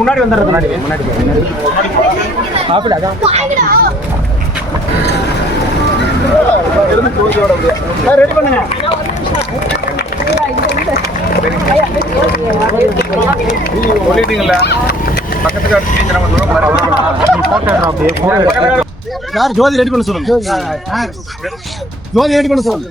முன்னாடி வந்துடுறது முன்னாடி ரெடி பண்ணுங்க. சொல்லிட்டீங்களா பக்கத்துக்கு யார் ஜோதி ரெடி பண்ண சொல்லுங்க. ஜோதி ரெடி பண்ண சொல்லுங்க.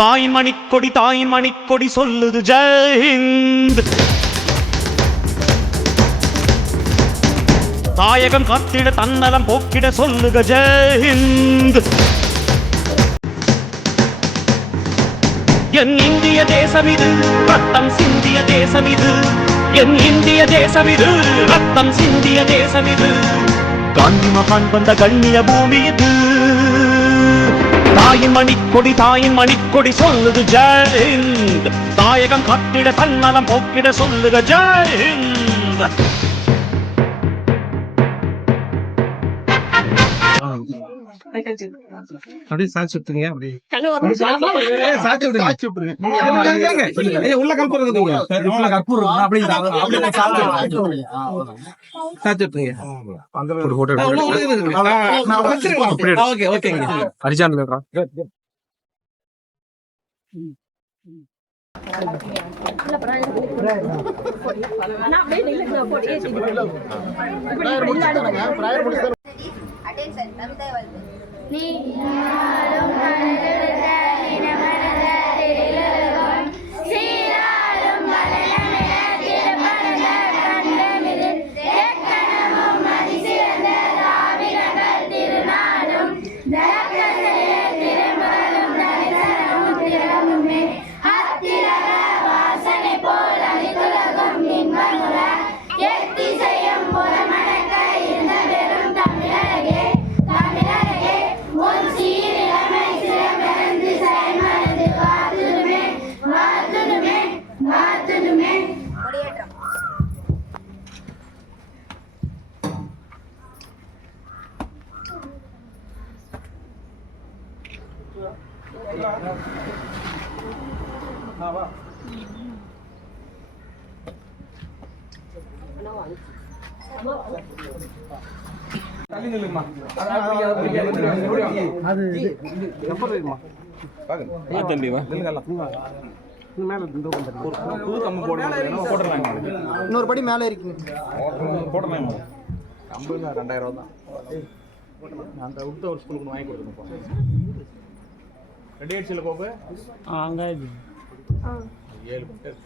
தாயின் மணிக்கொடி தாயின் மணிக்கொடி சொல்லுது ஜெய் ஹிந்த். தாயகம் காத்திட தன்னலம் போக்கிட சொல்லுக ஜெய் ஹிந்த். என் இந்திய தேசம் இது ரத்தம் சிந்திய தேசம் இது. என் இந்திய தேசம் இது ரத்தம் சிந்திய தேசம் இது. காந்தி மகான் வந்த கண்ணிய பூமி இது. தாயின் மணிக்கொடி தாயின் மணிக்கொடி சொல்லுது ஜெய் ஹிந்த். தாயகம் காத்திட தன்னலம் போக்கிட சொல்லுக ஜெய் ஹிந்த். அப்படியே சாட்சி விட்டுருங்க. உள்ள கற்பூரம் உள்ள கற்பூரம் அப்படி சாட்சி விட்டுருங்க. அரிஜான் இன்னொரு படி மேல இருக்கு போடலாம். 2000 தான் அந்த உத்த ஒரு ஸ்கூலுக்கு வாங்கி கொடுக்கணும். ரெடி ஆயிடுச்சுல கோப்பு அங்க 7 பேர்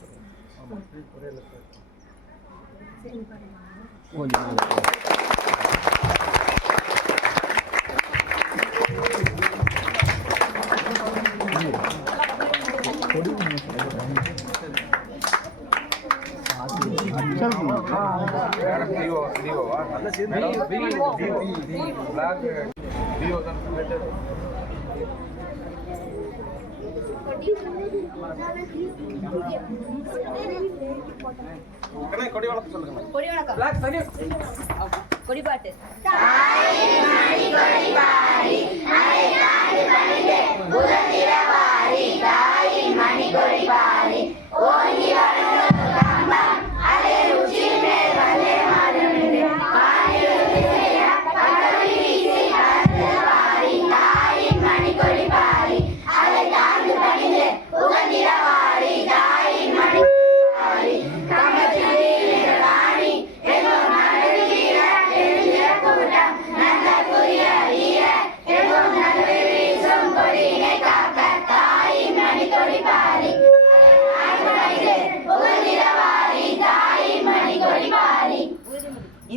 உகந்திர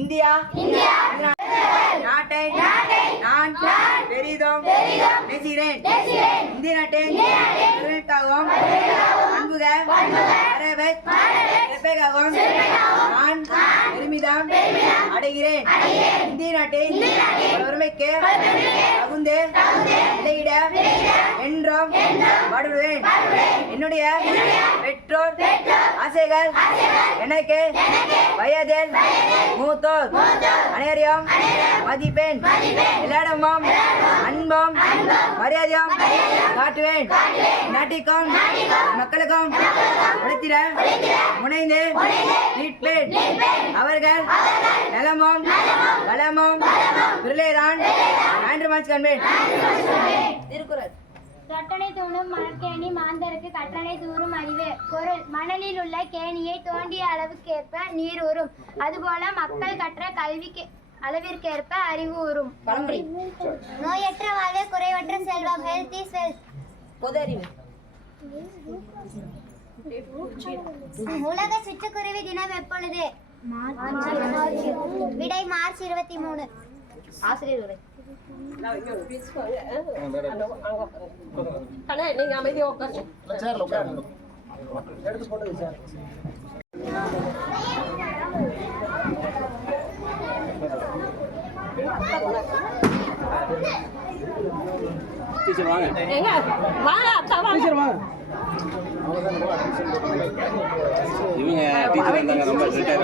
இந்தியா நாட்டை நான் பெரிதும் நேசிக்கிறேன். இந்திய நாட்டின் பெருமைக்காகவும் பண்புகளுக்காகவும் நான் பெருமிதம் அடைகிறேன். இந்திய நாட்டின் பெருமைக்கு தகுந்து நிலையிட என்றும் பாடுபடுவேன். என்னுடைய பெற்றோர் ஆசைகள் எனக்கு வயதில் மூத்தோர் அனைவரையும் மதிப்பேன். எல்லாரிடமும் அன்பும் மரியாதையும் காட்டுவேன். நாட்டிற்கும் மக்களுக்கும் உழைத்திட முனைந்து நிற்பேன். அவர்கள் நலமும் வளமும் பிள்ளைதான் நன்று மாற்றி காண்பேன். திருக்குறள். தொட்டனை தூணும் மணற்கேணி மாந்தருக்கு கற்றனை தூரும் அறிவு. பொருள்: மணலில் உள்ள கேணியை தோண்டிய அளவுக்கேற்ப நீர் ஊறும், அதுபோல மக்கள் கற்ற கல்விக்கு அளவிற்கேற்ப அறிவு ஊறும். நோயற்ற வாழ்வே குறைவற்ற செல்வம். Health is wealth. பொது அறிவு. உலக சிட்டுக்குருவி தினம் எப்பொழுது? விடை மார்ச் 23. ஆசிரியர் உரை. நீங்க அமைதியா உட்காருங்க. எடுத்து போட்டு சார். டீச்சர் வாங்க. எங்க வாங்க அத்தா வாங்க. டீச்சர் வாங்க. இவங்க டீச்சர் வந்தாங்க, ரொம்ப ரிட்டையர்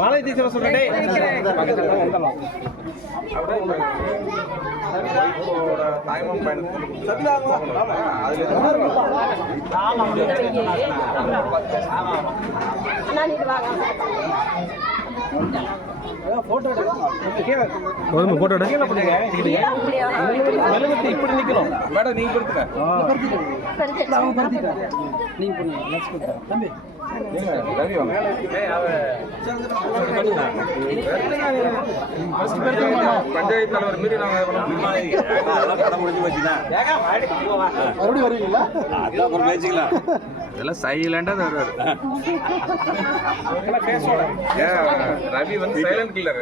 மாலை டீச்சர் சொல்றேன். தாய்மாமன் பயணம் போட்டோ இப்படி நிக்கணும் மேடம். நீங்க கொடுத்துங்க. ரவி வாங்க. பஞ்சாயத்து தலைவர் மீறி மறுபடியும் வருவீங்களா? அப்புறம் பேசிக்கலாம். இதெல்லாம் சைலண்டா தான் வருவாரு. ரவி வந்து சைலண்ட் கில்லர்.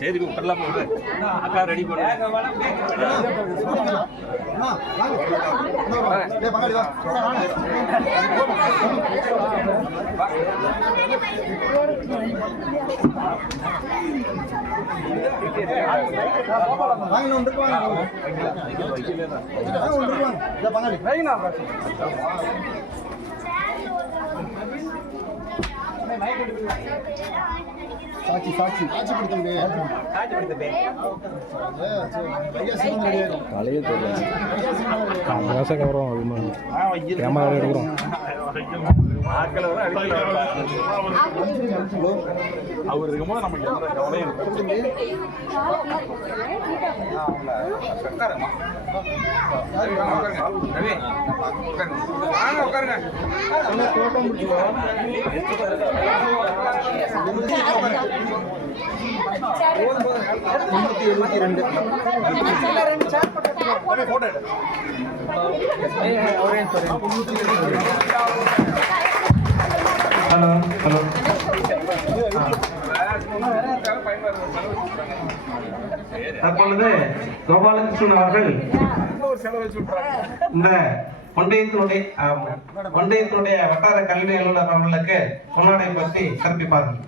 சரி விட்டுலாம் அக்கா ரெடி பண்ண. சாட்சி சாட்சி சாட்சி கொடுத்தது. கேமரா எடுக்கிறோம். அவர் இருக்கும்போது நம்ம உட்காருங்க. 172 தற்பொழுது கோபாலகிருஷ்ணன் அவர்கள் இந்த ஒன்றியத்தினுடைய வட்டார கல்வி அலுவலர் அவர்களுக்கு பொன்னாடை பற்றி சிறப்பிப்பார்கள்.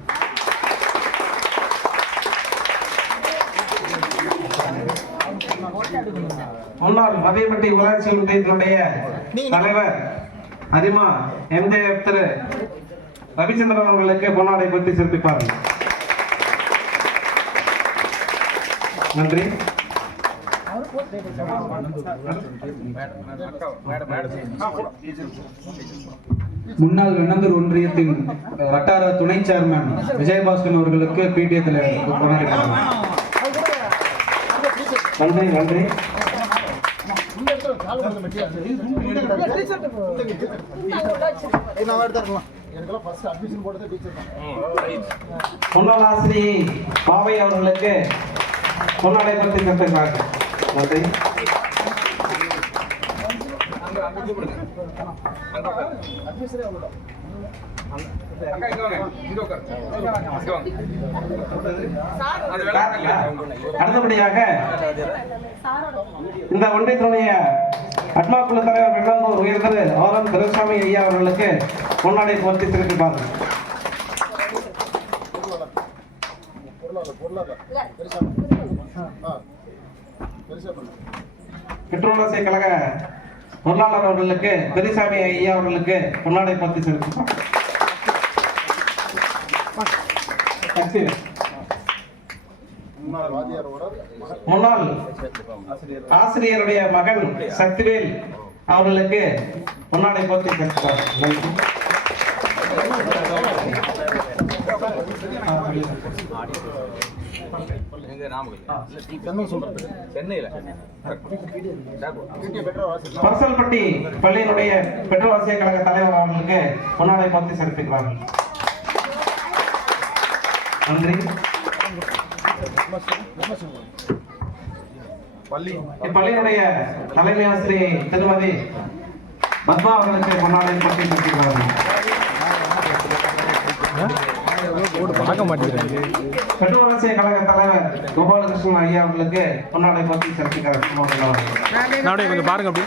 முன்னாள் மதியப்பட்டி ஊராட்சி ஒன்றியத்தினுடைய தலைவர் அரிமா எம்ஜிஆர் திரு ரவிச்சந்திரன் அவர்களுக்கு பொன்னாடை பற்றி சிறப்பிப்பார்கள். நன்றி. மேடம் முன்னாள் வெண்ணந்தூர் ஒன்றியத்தின் வட்டார துணை சேர்மன் விஜயபாஸ்கரன் அவர்களுக்கு பிடிஏ தலைவர் கொண்டாடினார். நன்றி நன்றி. முன்னாள் ஆசிரியை பாவை அவர்களுக்கு பொன்னாடை பற்றி கற்றுக்கிறார்கள். நன்றி. அடுத்தபடியாக இந்த ஒன்றியத்தினுடைய அட்மா குழு தலைவர் வெள்ளம்பூர் உயர்ந்தது ஆரம் துரைசாமி ஐயா அவர்களுக்கு பொன்னாடை போர்த்தி சிறப்பிப்பார்கள். பெட்ரோலாசை கழக பொருளாளர் அவர்களுக்கு பெரியசாமி ஐயா அவர்களுக்கு பொன்னாடை போர்த்தி சிறப்பிப்பார்கள். முன்னாள் ஆசிரியருடைய மகன் சக்திவேல் அவர்களுக்கு பொன்னாடை போர்த்தி சிறப்பிப்பார்கள். பரசல்பட்டி பள்ளியினுடைய பெட்ரோல் ஆசிரியர் கழக தலைவர் அவர்களுக்கு பொன்னாடை போர்த்தி சிறப்பிக்கிறார்கள். நன்றி. இப்பள்ளியினுடைய தலைமை ஆசிரியை திருமதி பத்மா அவர்களுக்கு பொன்னாடை போர்த்தி சிறப்பிக்கிறார்கள். பெட்ரோல் ஆசிரியர் கழக தலைவர் கோபாலகிருஷ்ணன் ஐயா அவர்களுக்கு பொன்னாடை போர்த்தி சிறப்பிக்கிறார்கள். கொஞ்சம் பாருங்க அப்படி.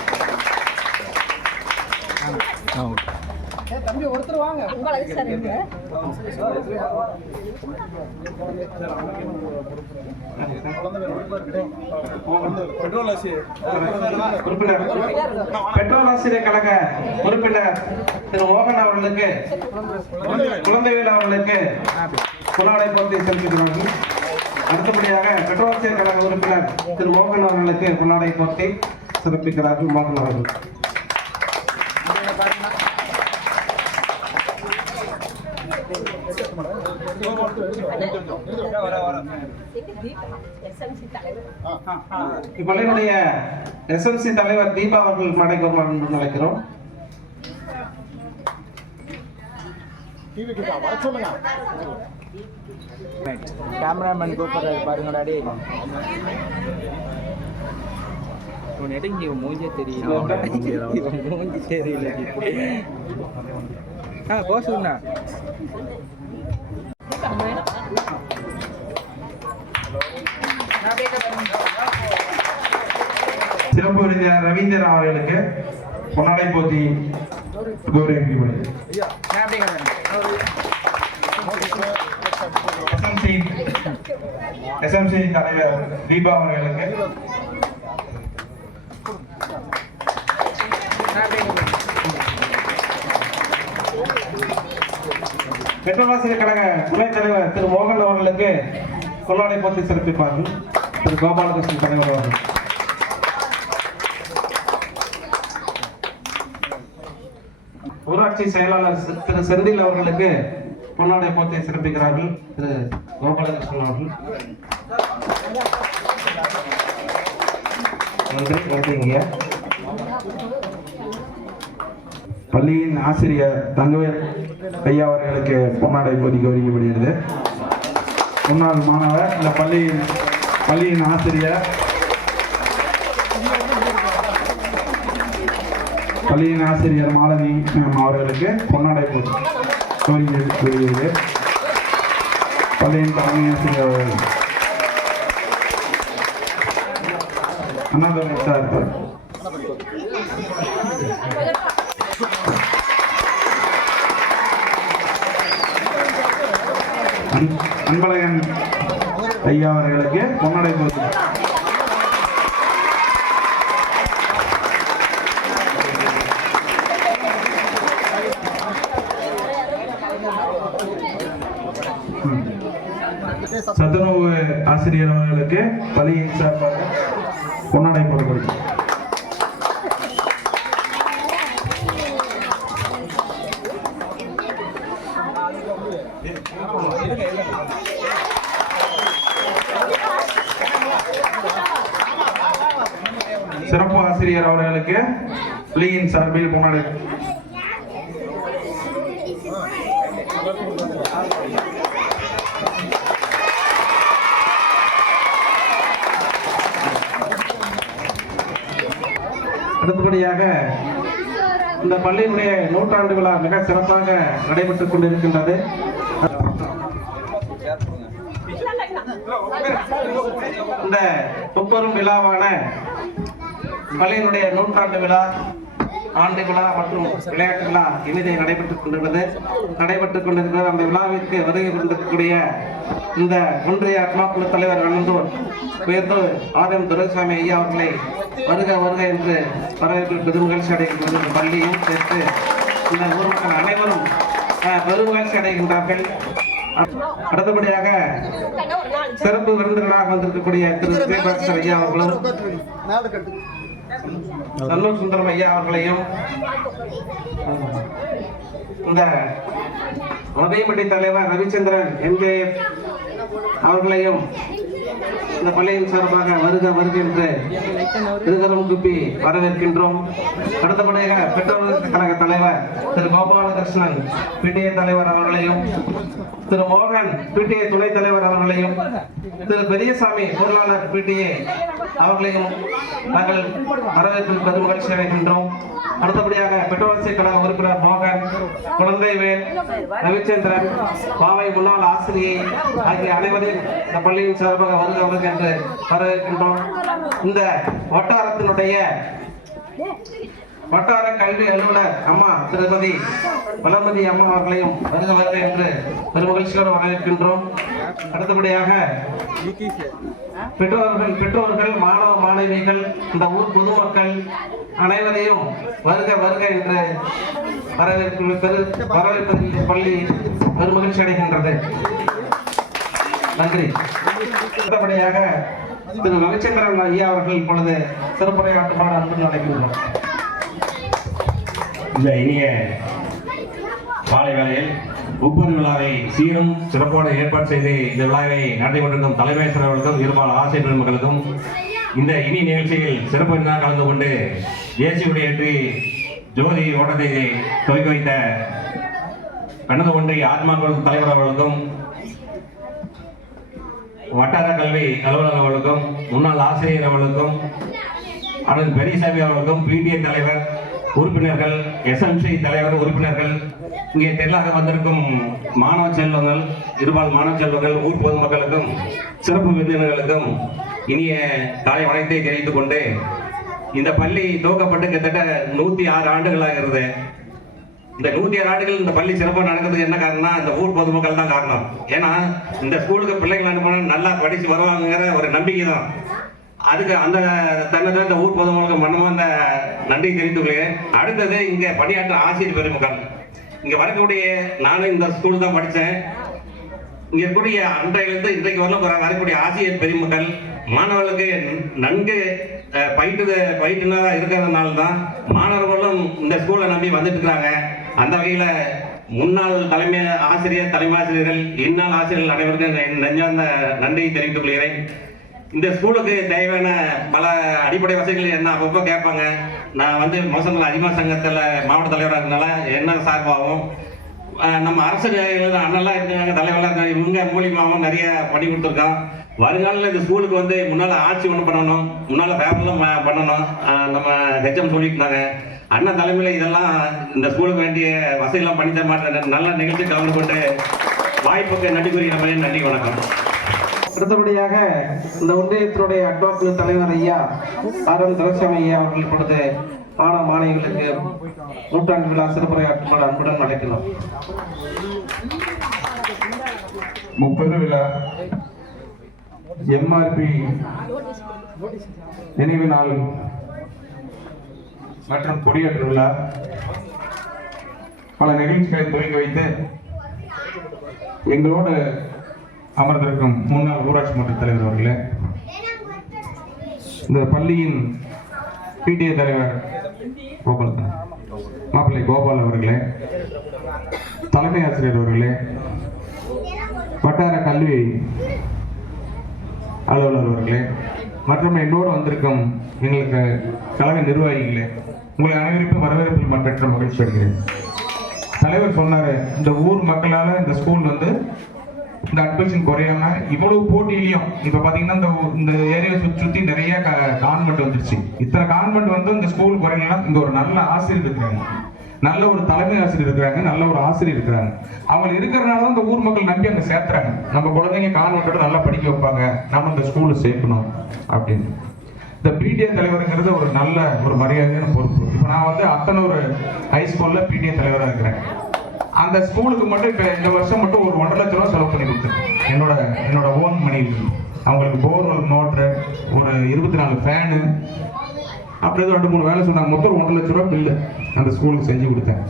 பெட்ரோல் ஆசிரியர் கழக உறுப்பினர் திரு மோகன் அவர்களுக்கு குழந்தைவேல் அவர்களுக்கு பொன்னாடை போர்த்தி செலுத்துகிறார்கள். அடுத்தபடியாக பெட்ரோல் ஆசிரியர் கழக உறுப்பினர் திரு மோகன் அவர்களுக்கு பொன்னாடை போர்த்தி சிறப்பிக்கிறார்கள். மோகன் அவர்கள். இப்பள்ளியினுடைய எஸ்எம்சி தலைவர் தீபா அவர்கள் மேடைக்கு வருமாறு அழைக்கிறோம். கேமராமேன் கூப்பிடுறாரு பாருங்க டாடி. மூஞ்சே தெரியல. மூஞ்சி தெரியல. கோசுண்ணா சிறப்பு விருந்தினர் ரவீந்திரன் அவர்களுக்கு பொன்னாடை போர்த்தி கௌரவிக்கப்படுகிறது. எஸ்எம்சி தலைவர் தீபா அவர்களுக்கு பெட்ரோல் ஆசிரியர் கழக துணைத் தலைவர் திரு மோகன் அவர்களுக்கு பொன்னாடை போர்த்தி சிறப்பிப்பார்கள். திரு கோபாலகிருஷ்ணன் தலைவர் அவர்கள். ஊராட்சி செயலாளர் திரு செந்தில் அவர்களுக்கு பொன்னாடை போர்த்தி சிறப்பிக்கிறார்கள். திரு கோபாலகிருஷ்ணன் அவர்கள். நன்றி. நன்றிங்க. பள்ளியின் ஆசிரியர் தங்கவேல் ஐயா அவர்களுக்கு பொன்னாடை போர்த்தி கௌரவிக்கப்படுகிறது. முன்னாள் மாணவர் இந்த பள்ளியின் ஆசிரியர் மாலதி அவர்களுக்கு பொன்னாடை போர்த்தி கௌரவிக்கப்படுகிறது. பள்ளியின் தலைமை ஆசிரியர் அவர்கள் அண்ணாதுரை சார். அன்பழகன் ஐயா அவர்களுக்கு பொன்னாடை போர்த்தி சத்துணவு ஆசிரியர் அவர்களுக்கு பள்ளியின் சார்பாக பொன்னாடை போடப்படுகிறது. சிறப்பு ஆசிரியர் அவர்களுக்கு பள்ளியின் சார்பில் முன்னாடி அடுத்தபடியாக இந்த பள்ளியினுடைய நூற்றாண்டு விழா மிக சிறப்பாக நடைபெற்றுக் கொண்டிருக்கின்றது. இந்த முப்பெரும் விழாவான பள்ளியினுடைய நூற்றாண்டு விழா, ஆண்டு விழா மற்றும் விளையாட்டு விழா இனிதே நடைபெற்றுக் கொண்டிருக்கிறது. அந்த விழாவிற்கு வருகை புரிந்திருக்கக்கூடிய இந்த ஒன்றிய அட்மாக்குழு தலைவர் அனந்தூர் உயர்ந்து ஆதம் துரைசாமி ஐயா அவர்களை வருக வருக என்று வரவேற்று பெருமகிழ்ச்சி அடைகின்றது. இந்த பள்ளியும் சேர்த்து இந்த ஊர் மக்கள் அனைவரும் பெருமகிழ்ச்சி அடைகின்றார்கள். அடுத்தபடியாக சிறப்பு விருந்தினராக வந்திருக்கக்கூடிய திரு விஜயபாஸ்கர் ஐயா அவர்களும் சன்னூர் சுந்தரம் ஐயா அவர்களையும் இந்த உதயமட்டி தலைவர் ரவிச்சந்திரன் எம்ஜே அவர்களையும் இந்த பள்ளியின் சார்பாக வருக வருக என்று இருகரம் குப்பி வரவேற்கின்றோம். அடுத்தபடியாக பெற்றோர்கள் கழக தலைவர் திரு கோபாலகிருஷ்ணன் பிடிஏ தலைவர் அவர்களையும், திரு மோகன் பிடிஏ துணைத் தலைவர் அவர்களையும், திரு பெரியசாமி பொருளாளர் பிடிஏ அவர்களையும் நாங்கள் வரவேற்பில் பெருமகிழ்ச்சி அடைகின்றோம். அடுத்தபடியாக பெற்றோர் கழக உறுப்பினர் மோகன், குழந்தைவேல், ரவிச்சந்திரன், பாவை முன்னாள் ஆசிரியை ஆகிய அனைவரையும் இந்த பள்ளியின் சார்பாக வருக வருக என்று வரவேற்கின்றோம். இந்த வட்டார கல்வி அலுவலர் அம்மா திருமதி வளமதி அம்மா அவர்களையும் வருக வருக என்று பெருமகிழ்ச்சியோடு வரவேற்கின்றோம். அடுத்தபடியாக பெற்றோர்கள் மாணவ மாணவிகள், இந்த ஊர் பொதுமக்கள் அனைவரையும் வருக வருக என்று வரவேற்பதில் பள்ளி பெருமகிழ்ச்சி அடைகின்றது. நன்றி. அடுத்தபடியாக திரு ரவிச்சந்திரன் ஐயா அவர்கள் இப்பொழுது சிறப்புரையாற்றுமாறு அன்பு நடைபெறுகிறோம். இந்த இனிய மாலை வேளையில் முப்பது விழாவை சீரும் சிறப்போடு ஏற்பாடு செய்து இந்த விழாவை நடத்தி கொண்டிருக்கும் தலைமையர் அவர்களுக்கும் இருபால் ஆசிரியர் பெருமக்களுக்கும் இந்த இனி நிகழ்ச்சியில் சிறப்பு விருந்தாக கலந்து கொண்டு தேசிய ஏற்றி ஜோதி ஓட்டத்தை துவக்கி வைத்த கண்ணது ஒன்றிய ஆத்மாக்குழு தலைவர் அவர்களுக்கும், வட்டார கல்வி அலுவலர் அவர்களுக்கும், முன்னாள் ஆசிரியர் அவர்களுக்கும், அண்ணன் பெரியசாமி அவர்களுக்கும், பிடிஏ தலைவர் உறுப்பினர்கள், எஸ்எம்சி தலைவர் உறுப்பினர்கள், இங்கே தெல்லாக வந்திருக்கும் மாணவ செல்வங்கள், இருபால் மாணவ செல்வங்கள், ஊர் பொதுமக்களுக்கும் சிறப்பு விருந்தினர்களுக்கும் இனிய காலை வணக்கத்தை தெரிவித்துக் கொண்டு, இந்த பள்ளி துவக்கப்பட்டு கிட்டத்தட்ட 106 ஆண்டுகளாகிறது. இந்த 106 ஆண்டுகள் இந்த பள்ளி சிறப்பாக நடக்கிறதுக்கு என்ன காரணம்னா இந்த ஊர் பொதுமக்கள் தான் காரணம். ஏன்னா இந்த ஸ்கூலுக்கு பிள்ளைகள் அனுப்பினா நல்லா படிச்சு வருவாங்கிற ஒரு நம்பிக்கை தான். அதுக்கு அந்த தன்னை இந்த ஊர் பொதுமக்களுக்கு மனமாக அந்த நன்றி தெரிவித்துக் கொள்கிறேன். அடுத்தது இங்கே பணியாற்ற ஆசிரியர் பெருமக்கள், இங்கே வரக்கூடிய நானும் இந்த ஸ்கூல் தான் படித்தேன். இங்கே இருக்கக்கூடிய அன்றையிலிருந்து இன்றைக்கு வரக்கூடிய ஆசிரியர் பெருமக்கள் மாணவர்களுக்கு நன்கு பயிற்றுனராக இருக்கிறதுனால தான் மாணவர்களும் இந்த ஸ்கூலை நம்பி வந்துட்டு இருக்கிறாங்க. அந்த வகையில் முன்னாள் தலைமை ஆசிரியர்கள், இந்நாள் ஆசிரியர்கள் அனைவருக்கும் நெஞ்சார்ந்த நன்றியை தெரிவித்துக் கொள்கிறேன். இந்த ஸ்கூலுக்கு தேவையான பல அடிப்படை வசதிகள் என்ன அப்பப்போ கேட்பாங்க. நான் வந்து மோசங்கள் அதிகமாக சங்கத்தில் மாவட்ட தலைவராக இருக்கனால என்ன சார்பாகவும் நம்ம அரசு அண்ணெல்லாம் இருக்காங்க, தலைவரெல்லாம் இருக்காங்க, இவங்க மூலியமாகவும் நிறைய பண்ணி கொடுத்துருக்கோம். வருங்காலில் இந்த ஸ்கூலுக்கு வந்து முன்னால் ஆட்சி ஒன்று பண்ணணும், முன்னால் பேப்பர்லாம் பண்ணணும். நம்ம ஹெச்எம் சொல்லியிருந்தாங்க. அண்ணன் தலைமையில் இதெல்லாம் இந்த ஸ்கூலுக்கு வேண்டிய வசதியெல்லாம் பண்ணி தர மாட்டேன். நல்ல நிகழ்ச்சி கலந்து கொண்டு வாய்ப்புக்கு நன்றி கூறிய நன்றி, வணக்கம். அடுத்தபடியாக இந்த ஒன்றியத்தினுடைய அட்வாக்குழு தலைவர் ஐயா ஆரம் துரைசாமி ஐயா அவர்கள் இப்பொழுது மாணவ மாணவிகளுக்கு நூற்றாண்டு விழா சிறப்புரையாற்றுமாறு அன்புடன் அழைக்கலாம். முப்பது விழா எம்ஆர்பி நினைவு நாள் மற்றும் கொடியேற்ற விழா பல நிகழ்ச்சிகளை துவங்கி வைத்து எங்களோடு அமர்ந்திருக்கும் முன்னாள் ஊராட்சி மன்ற தலைவர் அவர்களே, இந்த பள்ளியின் பிடிஏ தலைவர் மாப்பிள்ளை கோபால் அவர்களே, தலைமை ஆசிரியர் அவர்களே, வட்டார கல்வி அலுவலர் அவர்களே மற்றும் என்னோடு வந்திருக்கும் எங்களுக்கு கழக நிர்வாகிகளே, உங்களை அனைவருக்கும் வரவேற்பில் பெற்ற மகிழ்ச்சி அடைகிறேன். தலைவர் சொன்னார், இந்த ஊர் மக்களால் இந்த ஸ்கூல் வந்து இந்த அட்மிஷன் குறையாம இவ்வளவு போட்டியிலையும் இப்போ பார்த்தீங்கன்னா இந்த ஏரியாவை சுற்றி நிறைய கான்வென்ட் வந்துருச்சு. இத்தனை கான்வென்ட் வந்து இந்த ஸ்கூல் குறையலாம். இங்கே ஒரு நல்ல ஆசிரியர் இருக்கிறாங்க, நல்ல ஒரு தலைமை ஆசிரியர் இருக்கிறாங்க, நல்ல ஒரு ஆசிரியர் இருக்கிறாங்க. அவங்க இருக்கிறனால தான் இந்த ஊர் மக்கள் நம்பி அங்கே சேர்த்துறாங்க. நம்ம குழந்தைங்க கான்வென்ட்டோட நல்லா படிக்க வைப்பாங்க, நம்ம இந்த ஸ்கூலில் சேர்க்கணும் அப்படின்னு. இந்த பிடிஏ தலைவருங்கிறது ஒரு நல்ல ஒரு மரியாதையான பொறுப்பு. இப்போ நான் வந்து அத்தனை ஒரு ஹைஸ்கூலில் பிடிஏ தலைவராக இருக்கிறேன். அந்த ஸ்கூலுக்கு மட்டும் இப்போ இந்த வருஷம் மட்டும் ஒரு 1.5 லட்ச ரூபா செலவு பண்ணி கொடுத்துருக்கேன். என்னோட ஓன் மணியில். அவங்களுக்கு போர்வெல் மோட்ரு, ஒரு 24 ஃபேனு, அப்படி 2-3 வேலை சொன்னாங்க. மொத்தம் 1.5 லட்ச ரூபா பில்லு அந்த ஸ்கூலுக்கு செஞ்சு கொடுத்தேன்.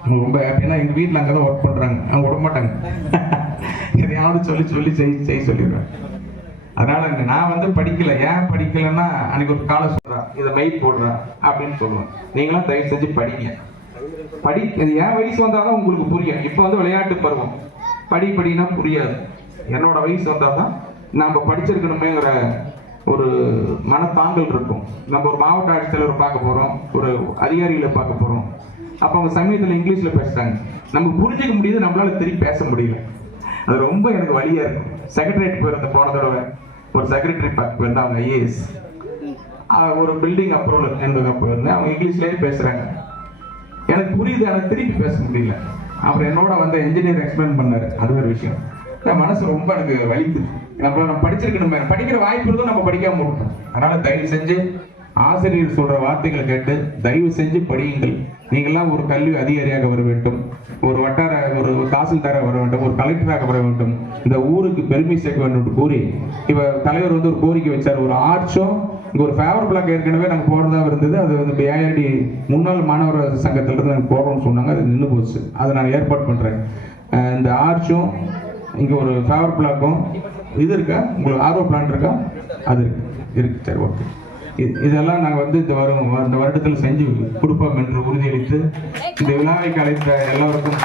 அவங்க ரொம்ப ஹாப்பினா எங்கள் வீட்டில் அங்கே தான் ஒர்க் பண்ணுறாங்க, அவங்க விட மாட்டாங்க. எதையாவது சொல்லி செய்ய சொல்லிடுவேன். அதனால நான் வந்து படிக்கல. ஏன் படிக்கலைன்னா அன்னைக்கு ஒரு காலை சொல்கிறேன், இதை மைக் போடுறேன் அப்படின்னு சொல்லுவேன். நீங்களாம் தயவு செஞ்சு படிங்க. இது என் வயசு வந்தாதான் உங்களுக்கு புரியும். இப்போ வந்து விளையாட்டு பருவம், படினா புரியாது. என்னோட வயசு வந்தாதான் நம்ம படிச்சிருக்கணுமேங்கிற ஒரு மனத்தாங்கல் இருக்கும். நம்ம ஒரு மாவட்ட ஆட்சித்தலைவர் பார்க்க போறோம், ஒரு அதிகாரிகளை பார்க்க போறோம். அப்போ அவங்க சமயத்தில் இங்கிலீஷ்ல பேசுறாங்க, நம்ம புரிஞ்சுக்க முடியுது, நம்மளால திருப்பி பேச முடியல. அது ரொம்ப எனக்கு வழியா இருக்கும். செக்ரட்டரியேட் போயிருந்த போன தடவை ஒரு செக்ரட்டரி பார்க்க போயிருந்தா, அவங்க ஐஏஎஸ் ஒரு பில்டிங் அப்ரூவல் என்பதாக போயிருந்தேன். அவங்க இங்கிலீஷ்லேயே பேசுறாங்க, எனக்கு புரியுது, எனக்கு திருப்பி பேச முடியல. அப்புறம் என்னோட வந்து என்ஜினியர் எக்ஸ்பிளைன் பண்ணாரு. அது ஒரு விஷயம் என் மனசு ரொம்ப எனக்கு வலிக்குது. நம்ம படிச்சிருக்கணுமே, படிக்கிற வாய்ப்பு இருந்தும் நம்ம படிக்காம விட்டோம். அதனால தயவு செஞ்சு ஆசிரியர் சொல்ற வார்த்தைகளை கேட்டு தயவு செஞ்சு படியுங்கள். நீங்கள்லாம் ஒரு கல்வி அதிகாரியாக வர வேண்டும், ஒரு வட்டார ஒரு தாசில்தாராக வர வேண்டும், ஒரு கலெக்டராக வர வேண்டும், இந்த ஊருக்கு பெருமை சேர்க்க வேண்டும் என்று கூறி இப்போ தலைவர் வந்து ஒரு கோரிக்கை வச்சார். ஒரு ஆர்ட்ஸும் இங்கே ஒரு ஃபேவர் பிளாக் ஏற்கனவே நாங்கள் போடுறதா இருந்தது. அது வந்து ஏஐடி முன்னாள் மாணவர் சங்கத்திலிருந்து நாங்கள் போடுறோம்னு சொன்னாங்க. அது நின்று போச்சு. அதை நான் ஏற்பாடு பண்ணுறேன். இந்த ஆர்ட்ஸும் இங்கே ஒரு ஃபேவர் பிளாக்கும் இது இருக்கா, உங்களுக்கு ஆர்வ பிளான் இருக்கா? அது இருக்கு. சரி, ஓகே. இதெல்லாம் நாங்கள் வந்து இந்த வருடத்தில் செஞ்சு கொடுப்போம் என்று உறுதியளித்து இந்த விழாவைக்கு அழைத்த எல்லாருக்கும்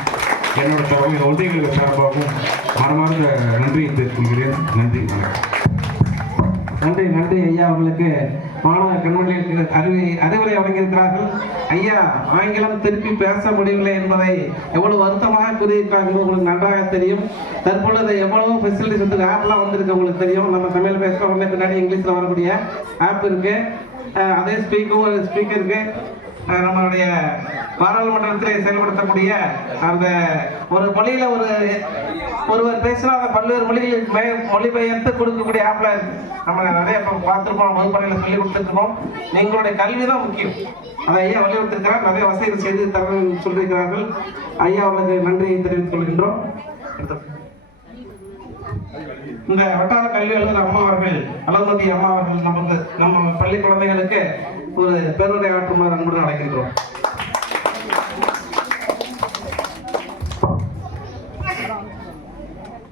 என்னோட சார்பாகவும் ஒன்றியங்களுக்கு சார்பாகவும் மனமார்ந்த நன்றியை தெரிவிக்கிறேன். நன்றி, நன்றி நன்றி ஐயா அவர்களுக்கு மாணவ கண்மணிகளுக்கு அறிவுரை வழங்கியிருக்கிறார்கள். ஐயா ஆங்கிலம் திருப்பி பேச முடியவில்லை என்பதை எவ்வளவு வருத்தமாக கூறியிருக்கிறார்கள் உங்களுக்கு நன்றாக தெரியும். தற்பொழுது எவ்வளவோ ஃபெசிலிட்டிஸ் வந்து ஆப்லாம் வந்திருக்கு உங்களுக்கு தெரியும். நம்ம தமிழ் பேசுகிற உடனே பின்னாடி இங்கிலீஷில் வரக்கூடிய ஆப் இருக்கு. அதே ஸ்பீக்கர் இருக்கு. நம்மளுடைய பாராளுமன்றத்தில் செயல்படுத்தக்கூடிய அந்த ஒரு மொழியில ஒருவர் பேசினா அந்த பல்வேறு மொழிகளில் மொழிபெயர்த்து கொடுக்கக்கூடிய ஆப்ல இருக்கு. நம்ம நிறைய பார்த்துருப்போம், வகுப்பறையில் சொல்லி கொடுத்துருக்கோம். எங்களுடைய கல்வி தான் முக்கியம். அதை ஐயா வலியுறுத்திருக்கிறார். நிறைய வசதிகள் செய்து தர சொல்லியிருக்கிறார்கள். ஐயா அவர்களுக்கு நன்றியை தெரிவித்துக் கொள்கின்றோம். இந்த வட்டார கல்வி அலுவலர் அம்மா அவர்கள், அலமதி அம்மா அவர்கள் நம்ம பள்ளி குழந்தைகளுக்கு ஒரு பேருரை ஆற்றுமாறு அன்புடன் அழைக்கின்றோம்.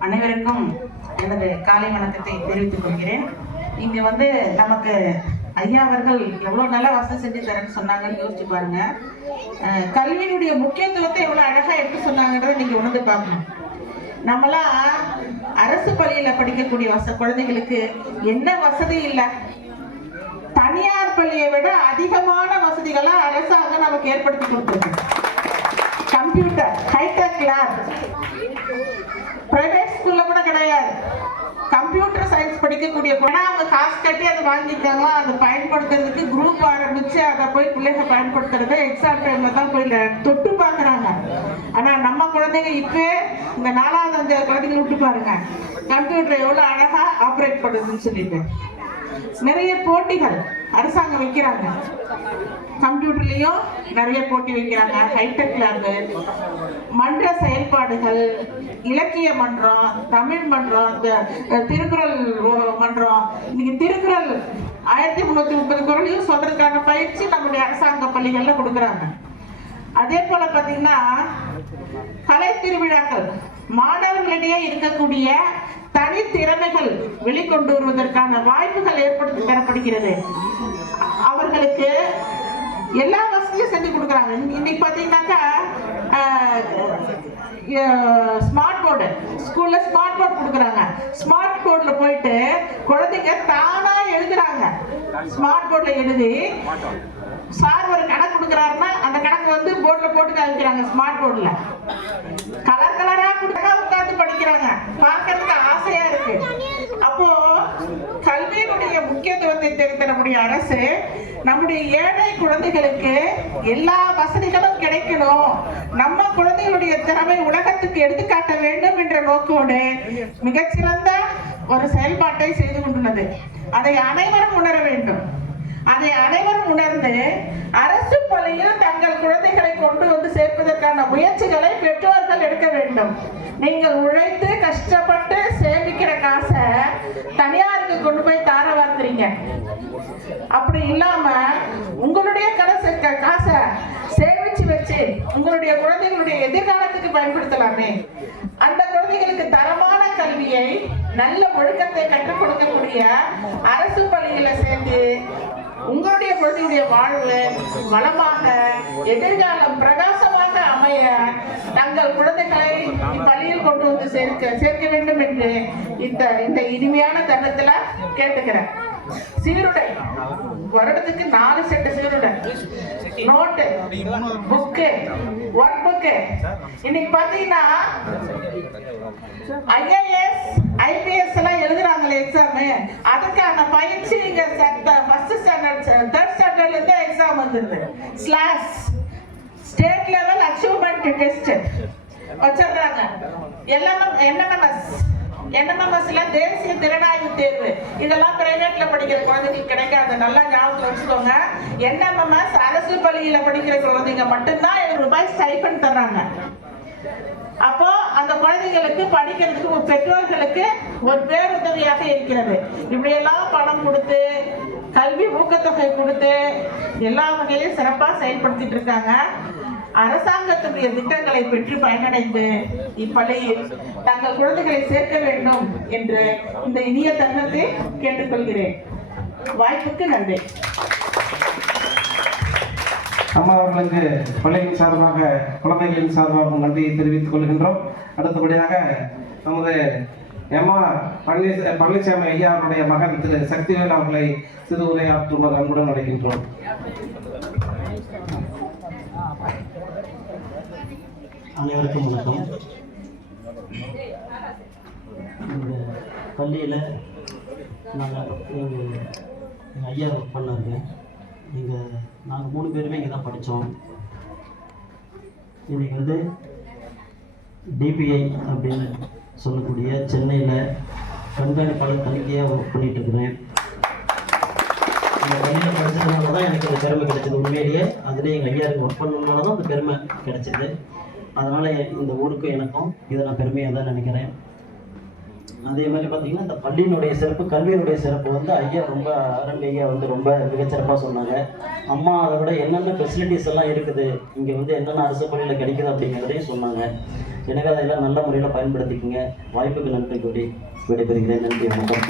அனைவருக்கும் எனது காலை வணக்கத்தை தெரிவித்துக் கொள்கிறேன். இங்க வந்து நமக்கு ஐயா அவர்கள் எவ்வளவு நல்ல வசதி செஞ்சு தரேன்னு சொன்னாங்கன்னு யோசிச்சு பாருங்க. கல்வியினுடைய முக்கியத்துவத்தை எவ்வளவு அழகா எடுத்து சொன்னாங்கன்றத நீங்க உணர்ந்து பார்க்கணும். நம்மளாம் அரசு பள்ளியில படிக்கக்கூடிய குழந்தைகளுக்கு என்ன வசதி இல்லை, தனியார் பள்ளியை விட அதிகமான வசதிகளை அரசாங்கம் நமக்கு ஏற்படுத்தி கொடுத்துருக்கு. கம்ப்யூட்டர், ஹைடெக் லேப் பிரைவேட் ஸ்கூல்ல கூட கிடையாது. கம்ப்யூட்டர் சயின்ஸ் படிக்கக்கூடிய அவங்க காசு கட்டி அதை வாங்கிட்டாங்களா, அதை பயன்படுத்துறதுக்கு குரூப் ஆரம்பிச்சு அதை போய் பிள்ளைங்க பயன்படுத்துறது எக்ஸாம் டைம்ல தான் போய் தொட்டு பாக்குறாங்க. ஆனா நம்ம குழந்தைங்க இப்பவே இந்த 4வது 5வது குழந்தைங்க விட்டு பாருங்க, கம்ப்யூட்டர் எவ்வளவு அழகா ஆப்ரேட் பண்ணுதுன்னு சொல்லிட்டு. நிறைய போட்டிகள் அரசாங்கம் வைக்கிறாங்க. கம்ப்யூட்டர்லயும் நிறைய போட்டி வைக்கிறாங்க. ஹைடெக் லேப், மன்ற செயல்பாடுகள், இலக்கிய மன்றம், தமிழ் மன்றம், திருக்குறள் மன்றம். இன்னைக்கு திருக்குறள் 1330 குறளையும் சொல்றதுக்கான பயிற்சி நம்முடைய அரசாங்க பள்ளிகள்ல கொடுக்குறாங்க. அதே போல பாத்தீங்கன்னா கலை திருவிழாக்கள், மாணவர்களிடையே இருக்கக்கூடிய தனித்திறமைகள் வெளிக்கொண்டு வருவதற்கான வாய்ப்புகள் ஏற்படுத்தி தரப்படுகிறது. அவர்களுக்கு எல்லா வசதியும் செஞ்சு கொடுக்குறாங்க. இன்னைக்கு பாத்தீங்கன்னாக்கா ஸ்மார்ட் போர்டு, ஸ்கூல்ல ஸ்மார்ட் போர்டு கொடுக்குறாங்க. ஸ்மார்ட் போர்டுல போயிட்டு குழந்தைங்க தானா எழுதுறாங்க. ஸ்மார்ட் போர்டுல எழுதி சார் ஒரு கணக்கு கொடுக்குறாருன்னா அந்த கணக்கு வந்து போர்டுல போட்டு காமிக்கிறாங்க. ஸ்மார்ட் போர்டுல கலர் கலரா கொடுத்தா உட்காந்து படிக்கிறாங்க. பார்க்கறதுக்கு ஆசையா இருக்கு. அப்போ கல்வியினுடைய முக்கியத்துவத்தை தெரிவிக்கக்கூடிய அரசு நம்முடைய ஏழை குழந்தைகளுக்கு எல்லா வசதிகளும் கிடைக்கணும், நம்ம குழந்தைகளுடைய திறமை உலகத்துக்கு எடுத்துக்காட்ட வேண்டும் என்ற நோக்கோடு மிகச்சிறந்த ஒரு செயல்பாட்டை செய்து கொண்டுள்ளது. அதை அனைவரும் உணர வேண்டும். அதை அனைவரும் உணர்ந்து அரசு பள்ளியில் தங்கள் குழந்தைகளை கொண்டு வந்து சேர்ப்பதற்கான முயற்சிகளை பெற்றோர்கள் எடுக்க வேண்டும். நீங்கள் உழைத்து கஷ்டப்பட்டு சேமிக்கிற காசை தனியாருக்கு கொண்டு போய் தார வார்த்துறீங்க. அப்படி இல்லாம உங்களுடைய காசை சேமிச்சு வச்சு உங்களுடைய குழந்தைகளுடைய எதிர்காலத்துக்கு பயன்படுத்தலாமே. அந்த குழந்தைகளுக்கு தரமான கல்வியை, நல்ல ஒழுக்கத்தை கற்றுக் கொடுக்கக்கூடிய அரசு பள்ளியில சேர்ந்து உங்களுடைய குழந்தையுடைய வாழ்வு வளமாக, எதிர்காலம் பிரகாசமாக அமைய தங்கள் குழந்தைகளை பள்ளியில் கொண்டு வந்து சேர்க்க வேண்டும் என்று இந்த இனிமையான தருணத்துல கேட்டுக்கிறேன். சீருடை வருடத்துக்கு 4 செட் சீருடை, நோட்டு, புக்கு, ஒர்க் புக்கு. இன்னைக்கு பாத்தீங்கன்னா IAS IPS எல்லாம் எழுதுறாங்களே எக்ஸாம், அதுக்கான பயிற்சி இங்க ஃபர்ஸ்ட் ஸ்டாண்டர்ட் 3rd ஸ்டாண்டர்ட்ல இருந்து எக்ஸாம் வந்துருது. Slash state level achievement test வச்சிருக்காங்க. NMMSல தேசிய திறனாய்வு தேர்வு. இதெல்லாம் பிரைவேட்ல படிக்கிற குழந்தைங்களுக்கு கிடைக்காது. நல்லா ஞாபகம் வச்சுக்கோங்க. NMMS அரசு பள்ளியில படிக்கிற குழந்தைங்க மட்டும்தான் ₹7 ஸ்டைபண்ட் தர்றாங்க. அப்போ அந்த குழந்தைகளுக்கு படிக்கிறதுக்கு பெற்றோர்களுக்கு ஒரு பேருதவியாக இருக்கிறது. இப்படி எல்லாம் பணம் கொடுத்து கல்வி ஊக்கத்தொகை கொடுத்து எல்லா வகையிலும் சிறப்பா செயல்படுத்திட்டு இருக்காங்க. அரசாங்கத்துடைய திட்டங்களை பெற்று பயனடைந்து இப்பள்ளியில் தங்கள் குழந்தைகளை சேர்க்க வேண்டும் என்று இந்த இனிய தருணத்தை கேட்டுக்கொள்கிறேன். வாய்ப்புக்கு நன்றி. அம்மா அவர்களுக்கு பள்ளியின் சார்பாக, குழந்தைகளின் சார்பாக நன்றியை தெரிவித்துக் கொள்கின்றோம். அடுத்தபடியாக நமது எம்மா பழனிசாமி ஐயா அவருடைய மகன் திரு சக்திவேல் அவர்களை சிறு உரையாற்றுமாறு அன்புடன் அழைக்கின்றோம். அனைவருக்கும் வணக்கம். இந்த பள்ளியில் நாங்கள் எங்கள் ஐயா ஒர்க் பண்ணாங்க. நாங்கள் 3 பேருமே இங்கே தான் படித்தோம். இன்றைக்கி வந்து DPI அப்படின்னு சொல்லக்கூடிய சென்னையில் கண்காணிப்பாளர் தணிக்கையாக ஒர்க் பண்ணிகிட்ருக்குறேன். இந்த பள்ளியில் படித்ததுனால தான் எனக்கு இந்த பெருமை கிடைச்சிது. உண்மையிலேயே அதிலே எங்கள் ஐயாவுக்கு ஒர்க் பண்ணதுனால தான் அந்த பெருமை கிடைச்சிது. அதனால் இந்த ஊருக்கும் எனக்கும் இதை நான் பெருமையாக தான் நினைக்கிறேன். அதே மாதிரி பார்த்தீங்கன்னா இந்த பள்ளியினுடைய சிறப்பு, கல்வியினுடைய சிறப்பு வந்து ஐயா ரொம்ப ஐயா வந்து ரொம்ப மிகச்சிறப்பாக சொன்னாங்க. அம்மா அதை விட என்னென்ன ஃபெசிலிட்டிஸ் எல்லாம் இருக்குது, இங்கே வந்து என்னென்ன அரசு பள்ளியில் கிடைக்குது அப்படிங்கிறதையும் சொன்னாங்க. எனவே அதையெல்லாம் நல்ல முறையில் பயன்படுத்திக்கோங்க. வாய்ப்புக்கு நன்றி கூடி விடைபெறுகிறேன். நன்றி, வணக்கம்.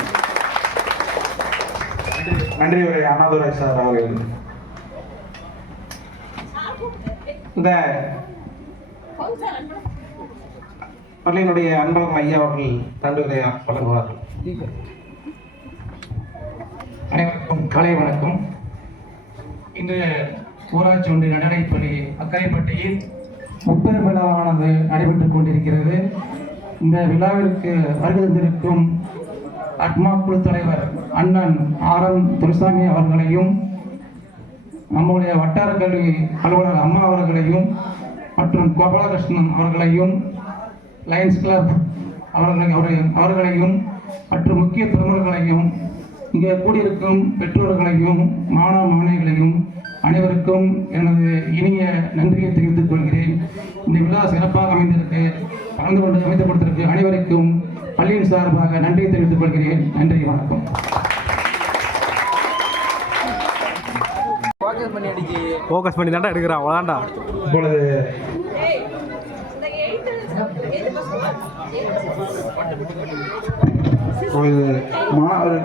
நன்றி அண்ணாதுரை சார் அவர்கள். இந்த பள்ளியினுடைய அன்பகம் ஐயா அவர்கள் நன்றிகளை வழங்குவார்கள். அனைவருக்கும் காலை வணக்கம். இன்று ஊராட்சி ஒன்றிய நடுநிலைப்பள்ளி அக்கரைப்பட்டியில் முப்பெரும் விழாவானது நடைபெற்றுக் கொண்டிருக்கிறது. இந்த விழாவிற்கு வருகை தந்திருக்கும் அட்மா குழு தலைவர் அண்ணன் RM துரைசாமி அவர்களையும், நம்முடைய வட்டார கல்வி அலுவலர் அம்மா அவர்களையும் மற்றும் கோபாலகிருஷ்ணன் அவர்களையும், லயன்ஸ் கிளப் அவர்களையும் மற்றும் முக்கிய பிரமுகர்களையும், இங்கே கூடியிருக்கும் பெற்றோர்களையும் மாணவ மாணவிகளையும் அனைவருக்கும் எனது இனிய நன்றியை தெரிவித்துக் கொள்கிறேன். இந்த விழா சிறப்பாக கலந்து கொண்டு அமைத்துக் கொடுத்திருக்கு அனைவருக்கும் பள்ளியின் சார்பாக நன்றியை தெரிவித்துக் கொள்கிறேன். நன்றி, வணக்கம். ஃபோக்கஸ் பண்ணி தாண்டா எடுக்கிறான். அவ்வளோதான்டா. இப்பொழுது மாணவர்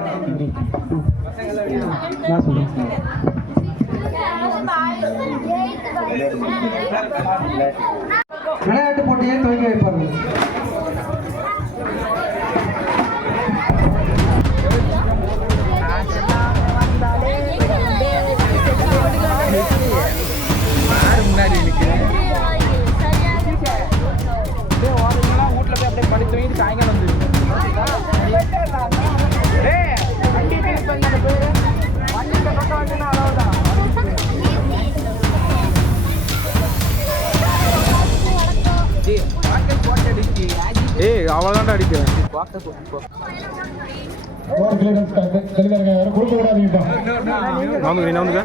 விளையாட்டு போட்டியை துவக்கி வைப்பார்கள். ஏய் அவ்வளோதான்டா அடிக்கிறேன். கொடுக்க விடாதீங்க. நவுந்துங்க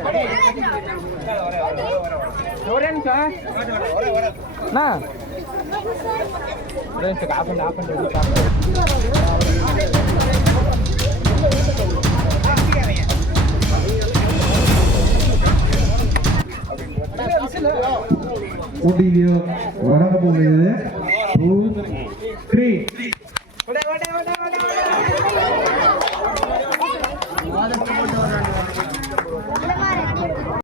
ஒரே நிமிஷம் போட்டிக்கு வழங்க போகிறது 2, 3